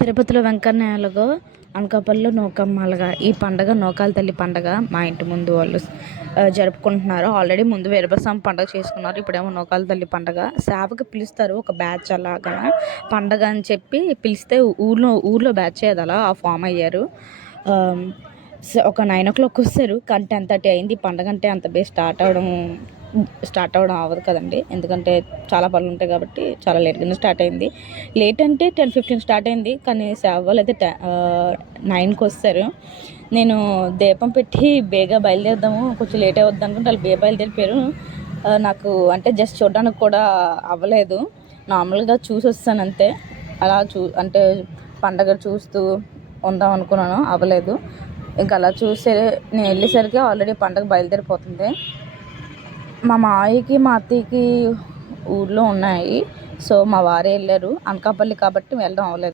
తిరుపతిలో వెంకన్నయాలగో, అనకాపల్లిలో నూకమ్మాలగా. ఈ పండగ నూకాల తల్లి పండగ మా ఇంటి ముందు వాళ్ళు జరుపుకుంటున్నారు. ఆల్రెడీ ముందు వీరభద్రస్వామి పండగ చేసుకున్నారు. ఇప్పుడేమో నూకాల తల్లి పండగ. సేవకి పిలుస్తారు ఒక బ్యాచ్ అలాగా. పండగ అని చెప్పి పిలిస్తే ఊర్లో బ్యాచ్ అది అలా ఫామ్ అయ్యారు. ఒక 9 o'clock వస్తారు. కానీ 10:30 అయింది. ఈ పండగ అంటే అంత బే స్టార్ట్ అవ్వడం అవ్వదు కదండి. ఎందుకంటే చాలా పనులు ఉంటాయి కాబట్టి చాలా లేట్గానే స్టార్ట్ అయింది. లేట్ అంటే 10:15 స్టార్ట్ అయింది. కానీ సేవ వాళ్ళు అయితే 9కి వస్తారు. నేను దీపం పెట్టి బేగా బయలుదేరుదాము, కొంచెం లేట్ అవుద్ది అనుకుంటే వాళ్ళు బయలుదేరిపోయారు. నాకు అంటే జస్ట్ చూడడానికి కూడా అవ్వలేదు. నార్మల్గా చూసి వస్తాను అంతే. అలా అంటే పండగ చూస్తూ ఉందాం అనుకున్నాను, అవ్వలేదు. ఇంకా అలా నేను వెళ్ళేసరికి ఆల్రెడీ పండగ బయలుదేరిపోతుంది. మా మావయ్యకి మా అత్తయ్యకి ఊర్లో ఉన్నాయి. సో మా వారే వెళ్ళారు. అనకాపల్లి కాబట్టి వెళ్ళడం అవ్వలేదు.